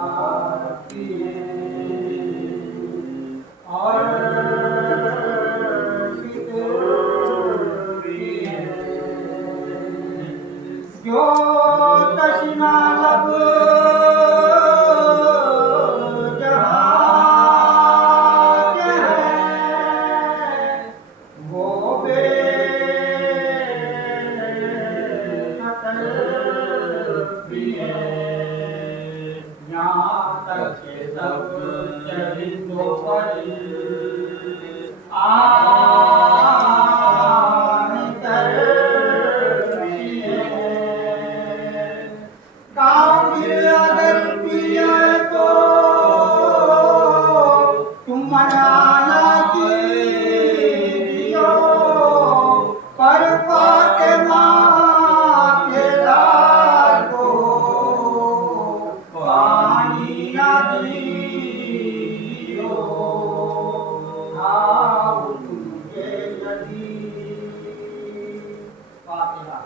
आती हैं और फिक्र जो तश्ना लब जहाँ के हैं वो बेखतर भी हैं यहाँ तक के सब चरित्रों पर आन कर काफिर अगर पिए तो तुम मना न कीजियो पर फातिमा के लाल को पानी न दीजियो आओ तुझे यदि फातिहा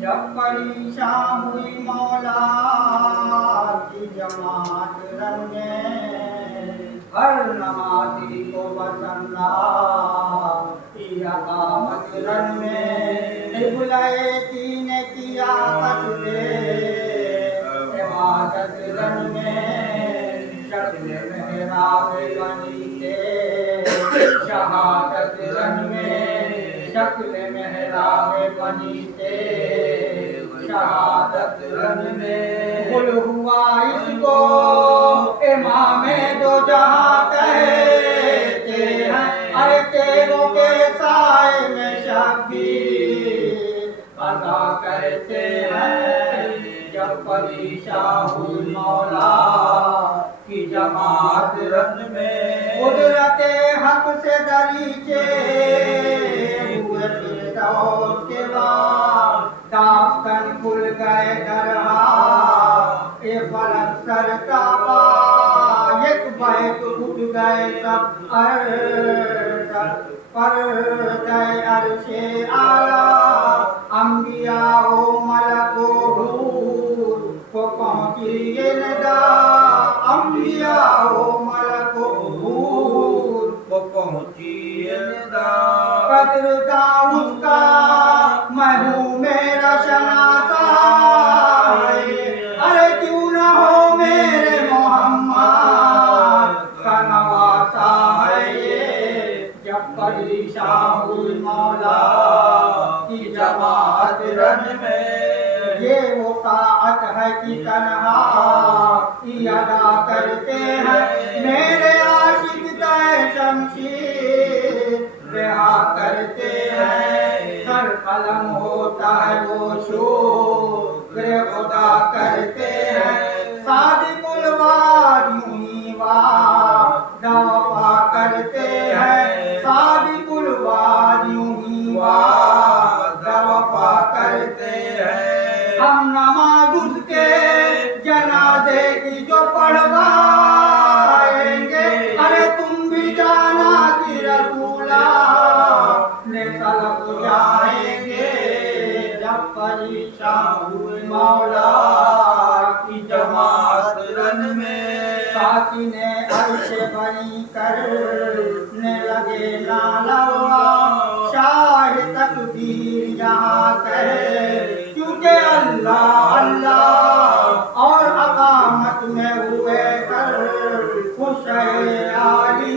जब परेशान हुई मौला की जमात रंगे हर नमाजी को बसन्ना किया कामत रन में बुलाए तीन किया कसदे इबादत रन में शक्ल मेहराब बनी थे शहादत रन में शक्ल मेहराब बनी थे शहादत रन में गुल हुआ इसको इमामे दो जहां कहते हैं अरे तेरों के साए में शब्बीर अदा करते हैं जब परेशान हुई मौला की जमात रन में कुदरत हक से दरीचे हुए फिरदौस के बाद दाफ्तन खुल गए दरहा ए फलक सर का पा एक बैत उठ गए सब पर गए अर्शे आला अंबिया ओ मलको हूर को पहुंची ये नदा अंबिया ओ मलको हूर को पहुंची ये नदा कद्र था उसका मैं हूँ मेरा शनासा अरे क्यों न हो मेरे मोहम्मद का नवासा है ये जब परेशान हुई मौला की जमात रन में ये वो ताअत है कि तन्हा की अदा करते हैं मेरे आशिक तय शमशीर रिहा करते हैं सर कलम होता है वो शुक्र खुदा करते हैं सादिकुल वादियों दवा करते हैं सादिकुल वादियों दवा करते हैं हम नमाज उसके जनाजे की जो पढ़वाएंगे अरे तुम भी जाना कि रसूला ने सलफ जाएंगे जब परेशान हुई मौला की जमात रन में साकी ने अर्श बनी करने लगे नाला शाह तकबीर यहाँ कहे क्योंकि अल्लाह अल्लाह और अकामत में हुए कर खुश आली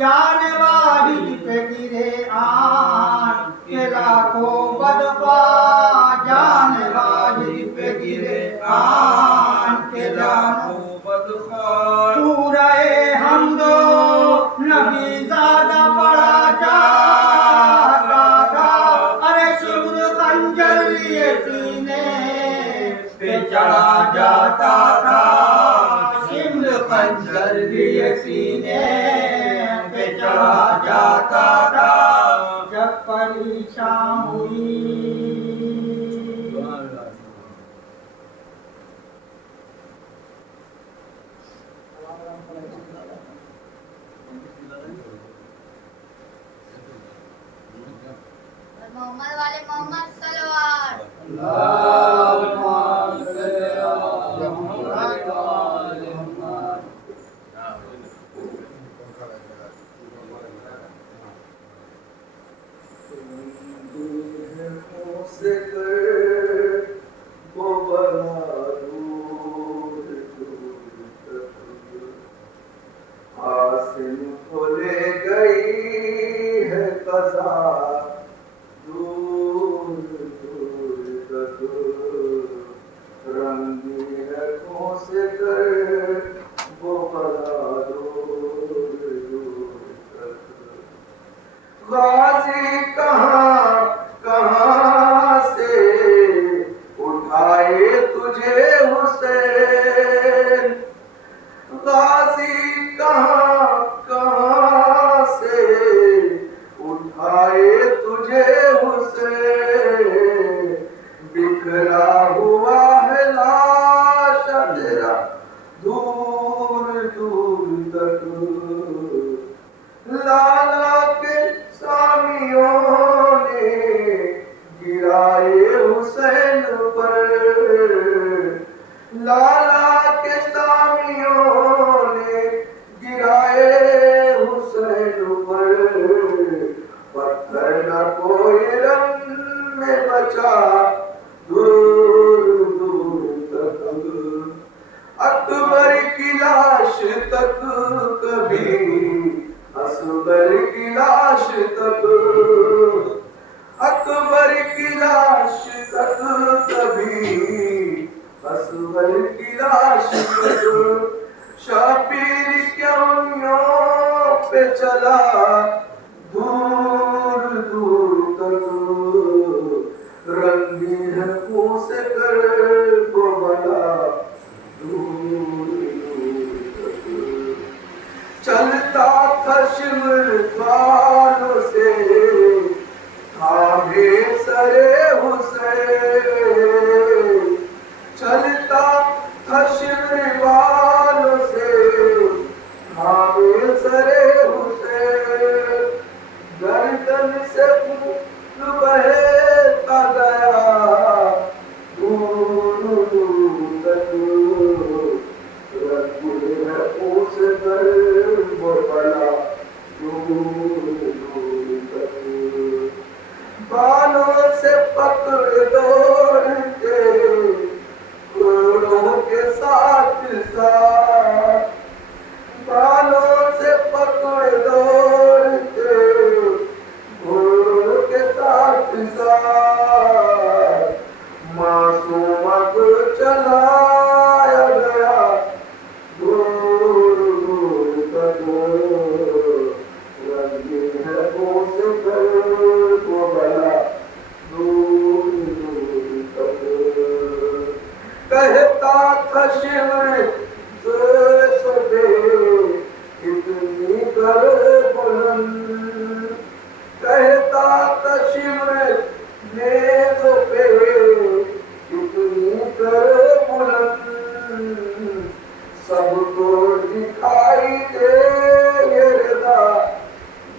जाने वाहिद पे गिरे आन के लाखों बदफा जाने वाहिद पे गिरे आन के लाखों बदफा सूरह हमदो नबी ज़ादा पढ़ा जाता था अरे शिब्र खंजर लिए सीने पे चढ़ा जाता था शिब्र खंजर लिए सीने पे चढ़ा जाता था जब परीक्षा हुई। मोहम्मद वाले मोहम्मद सलवार। ले गई है कज़ा दूर दूर तक, रंगीन आँखों से कर वो बला दूर दूर तक। गाजी कहाँ कहाँ से उठाए तुझे हुसैन, गाजी कहाँ कहाँ से उठाए तुझे हुसैन, बिखरा हुआ है लाश तेरा दूर दूर तक। लाला के सामियों ने गिराए हुसैन पर, लाला के सामियों ने गिराए हुसैन पर, पत्थर न कोई रंग में बचा दूर दूर तक। अकबर की लाश तक कभी, असगर की लाश तक, अकबर की लाश तक कभी, असगर की लाश तक। शबीर के उंगलियों पे चला दूर दूर तक, रंगीन आँखों से कर वो बला दूर दूर तक। चलता था शिमर बालों से थामे सरे हुसैन, चलता था शिमर बालों से थामे सरे हुसैन। गर्दन से खून बहता गया दूर दूर तक, रंगीन आँखों से कर वो बला दूर दूर तक। बालों से पकड़ दौड़ते घोड़ों के साथ साथ, बालों से पकड़ दौड़ते घोड़ों के साथ साथ, मासूम को चलाया गया दूर दूर तक। रंगीन आँखों से कर वो बला दूर दूर तक। कहता था शिमर से दे इतनी कर बुलंद, कहता था शिमर नेज़ पे इतनी कर बुलंद, सबको दिखाई दे ये रज़ा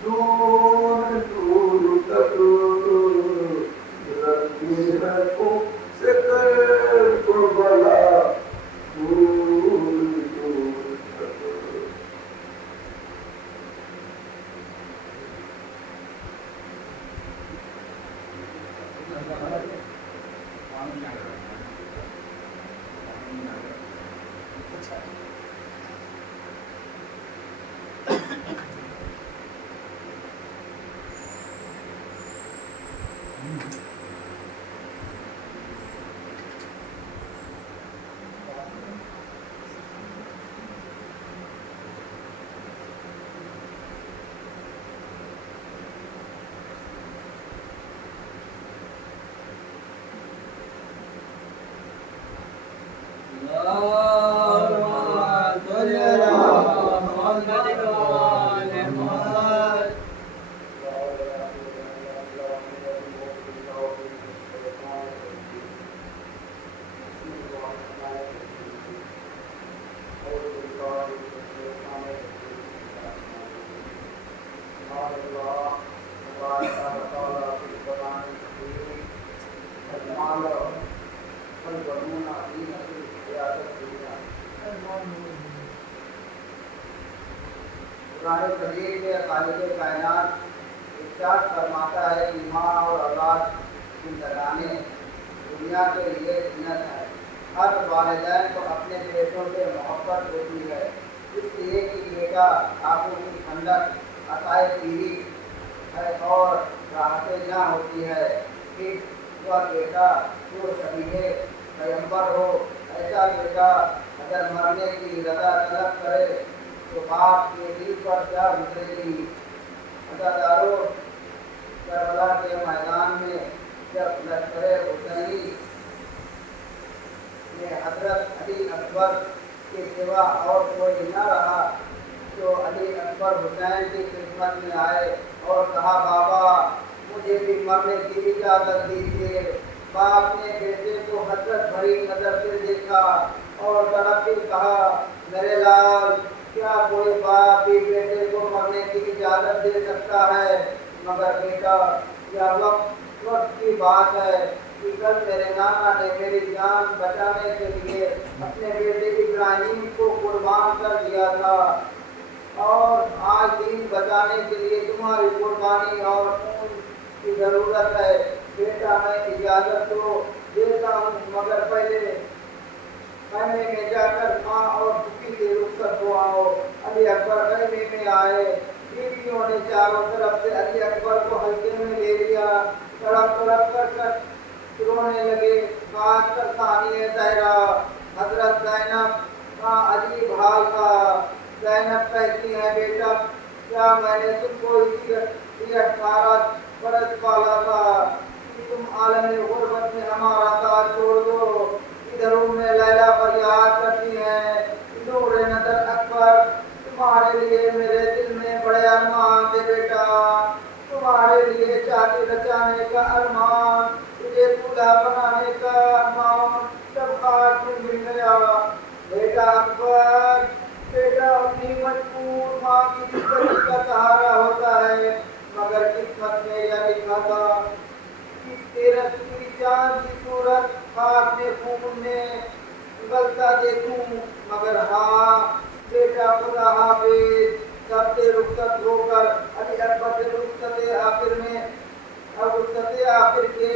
दूर दूर तक। रंगीन आँखों से कर वो बला दूर दूर तक। قال الله تبارك وتعالى في القرآن الكريم المال والبنون زينة الحياة الدنيا قرآن کریم میں خالق کائنات ارشاد فرماتا ہے کہ ماں اور اولاد زندگانی دنیا کے لیے زینت ہے. ہر والدین کو اپنے بیٹوں سے محبت ہوتی ہے اس لیے کہ بیٹا آنکھوں کی ٹھنڈک عطائے پیری ہے اور راحت جاں ہوتی ہے. کہ وہ بیٹا جو شبیہ پیغمبر ہو ایسا بیٹا اگر مرنے کی رضا طلب کرے تو باپ کے دل پر کیا گزرے گی. عزادارو کربلا کے میدان میں جب لشکر حسینی میں حضرت علی اکبر کے سوا اور کوئی نہ رہا تو علی اکبر حسین کی خدمت میں آئے اور کہا بابا مجھے بھی مرنے کی اجازت دیجیے. باپ نے بیٹے کو حسرت بھری نظر سے دیکھا اور تڑپ کے کہا میرے لال کیا کوئی باپ بھی بیٹے کو مرنے کی اجازت دے سکتا ہے؟ مگر بیٹا یہ وقت کی بات ہے کہ کل میرے نانا نے میری جان بچانے کے لیے اپنے بیٹے ابراہیم کو قربان کر دیا تھا اور آج دین بچانے کے لیے تمہاری قربانی اور خون کی ضرورت ہے. بیٹا میں اجازت تو دیتا ہوں مگر پہلے خیمے میں جا کر ماں اور پھوپھی سے رخصت ہو آؤ. علی اکبر خیمے میں آئے. بیویوں نے چاروں طرف سے علی اکبر کو ہلکے میں لے لیا. تڑپ تڑپ کر رونے لگے. خاص کر ثانیہ زہرا حضرت زینب کا عجیب حال تھا. زینب کہتی ہے بیٹا کیا میں نے تم کو اسی 18 برس پالا تھا کہ تم عالم غربت میں ہمارا ساتھ چھوڑ دو. ادھروں میں لیلا فریاد کرتی ہیں نور نظر اکبر تمہارے لیے میرے دل میں بڑے ارمان تھے بیٹا. تمہارے لیے چاچی بچانے کا ارمان تجھے دولہا بنانے کا ارمان سب خاک میں مل گیا. بیٹا اکبر بیٹا اپنی مجبور ماں کی زندگی کا سہارا ہوتا ہے مگر قسمت میں یہ لکھا تھا کہ تیرا کی چاند کی صورت خاک میں خون میں اگلتا دیکھوں. مگر ہاں بیٹا خدا حافظ. سب سے رخصت ہو کر علی اکبر سے رخصت آخر کے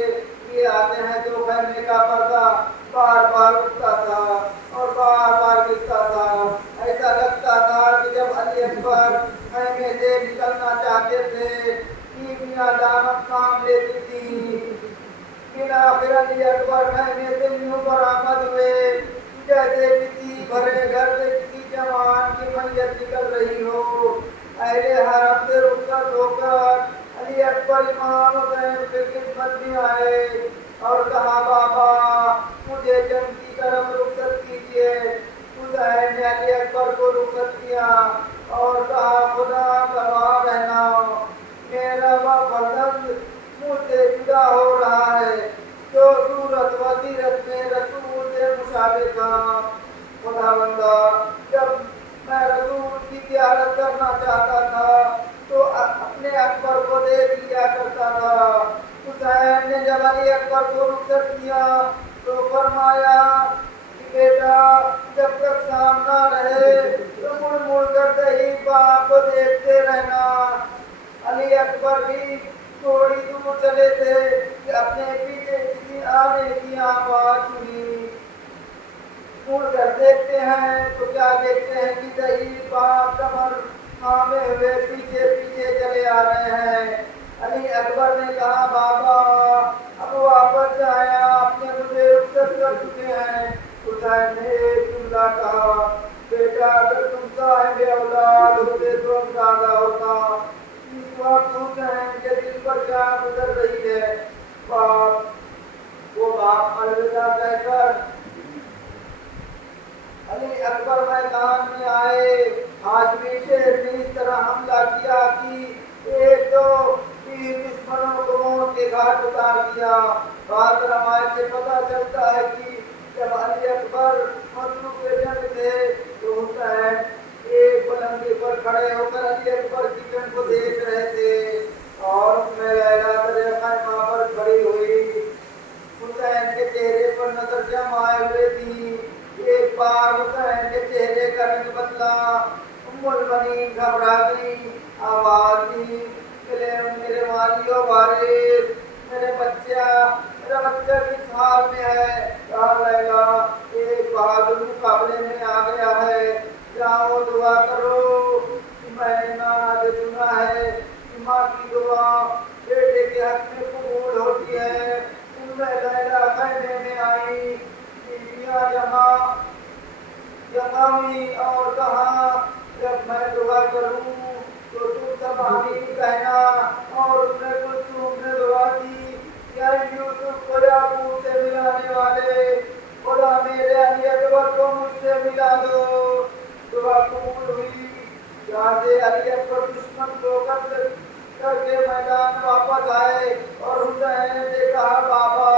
لیے آتے ہیں تو خیمے کا پردہ بار بار اٹھتا تھا اور بار بار گرتا تھا. ایسا لگتا تھا کہ جب علی اکبر خیمے سے نکلنا چاہتے تھے بیویاں دامن تھام لیتی تھی. پھر علی اکبر خیمے سے یوں برآمد ہوئے جیسے کسی بھرے گھر سے کسی جوان کی میت نکل رہی ہو. اہل حرم سے رخصت ہو کر علی اکبر امام حسین کی خدمت میں آئے اور کہا بابا مجھے جنگ کی طرف رخصت کیجیے. حسین نے علی اکبر کو رخصت کیا اور کہا خدا گواہ رہنا میرا وہ فرزند مجھ سے جدا ہو رہا ہے جو صورت و سیرت میں رسول سے مشابہ تھا. خداوندا جب میں رسول کی زیارت کرنا چاہتا تھا تو اپنے اکبر کو دیکھ لیا کرتا تھا. حسین نے جب علی اکبر کو رخصت کیا تو فرمایا کہ بیٹا جب تک سامنا رہے تو مڑ مڑ کر دہی باپ کو دیکھتے رہنا. علی اکبر بھی تھوڑی دور چلے تھے کہ اپنے پیچھے کسی آنے کی آواز سنی. مڑ کر دیکھتے ہیں تو کیا دیکھتے ہیں کہ دہی باپ کمر تھامے ہوئے پیچھے پیچھے چلے آ رہے ہیں. علی اکبر نے کہا بابا اب واپس جائیں آپ نے مجھے رخصت کر چکے ہیں. حسین نے ایک جملہ کہا بیٹا اگر تم صاحب اولاد ہوتے تو اندازہ ہوتا اس وقت حسین کے دل پر کیا گزر رہی ہے. وہ باپ الوداع کہہ کر علی اکبر میدان میں آئے. ہاشمی شیر نے اس طرح حملہ کیا کہ ایک دو 20 دشمنوں کو موت کے گھاٹ اتار دیا. بعض روایت سے پتہ چلتا ہے کہ جب علی اکبر مصروف جنگ تھے تو حسین ایک بلندی پر کھڑے ہو کر علی اکبر کی جنگ کو دیکھ رہے تھے. वारिस मेरे मेरा बच्चा किस हाल में है? कहा लैला एक बहादुर मुकाबले में आ गया है, जाओ दुआ करो। मैंने नाना से सुना है कि माँ की दुआ बेटे के हक में कबूल होती है। उनमें लैला कहने में आई, बीवियाँ जमा हुई और कहा जब मैं दुआ करूं तो तुम सब आमीन कहना। और उसने कुलसूम ने दुआ की, या यूसुफ को याकूब से मिलाने वाले, खुदा मेरे अली अकबर को मुझसे मिला दो। दुआ कबूल हुई। यहाँ से अली अकबर दुश्मन को कत्ल करके मैदान वापस आए और हुसैन से कहा, बाबा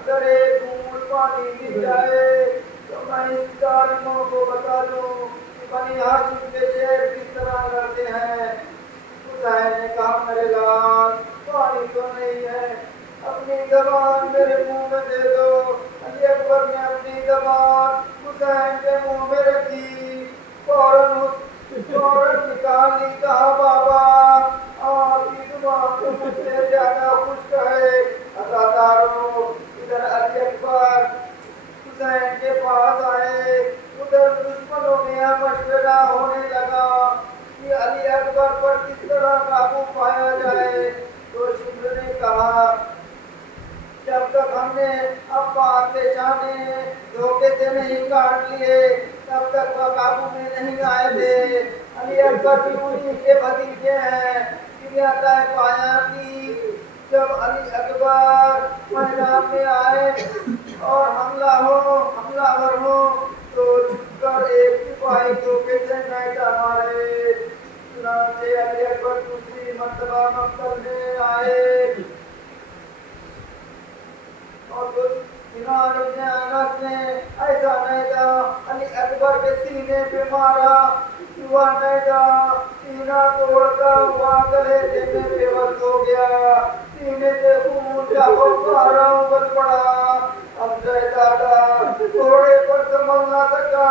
अगर एक बूंद पानी गिर जाए तो मैं इस जालिमों को बता दूं कि बनी हाशिम के शेर किस तरह लड़ते हैं। हुसैन ने कहा, मेरे लाल पानी तो नहीं है, अपनी जबान मेरे मुंह में दे दो। अली अकबर ने अपनी जबान हुसैन के मुंह में रखी, फौरन निकाल ली। कहा, बाबा आपकी जुबान तो मुझसे ज्यादा खुश्क है। अज़ादारों, इधर अली अकबर हुसैन के पास आए, उधर दुश्मनों में यह मशवरा होने लगा कि अली अकबर पर किस तरह काबू पाया जाए। तो शिमर ने कहा, जब तक हमने अब्बास के शाने धोखे से नहीं काट लिए तब तक वह काबू में नहीं आए थे। अली अकबर भी उन्हीं के भतीजे हैं। दुनिया तय पाया कि जब अली अकबर मैदान में आए और हमलावर हो तो छुपकर एक सिपाही धोखे से नाइटा मारे। चुनांचे अली अकबर दूसरी मर्तबा मक्तल में आए और सिनान इब्न अनस ने ऐसा नैजा अली अकबर के सीने पे मारा कि वह नैजा सीना तोड़ता हुआ गले में बेबस हो गया। सीने से खून का फव्वारा उबल पड़ा। अब जयदादा घोड़े पर संभल न सका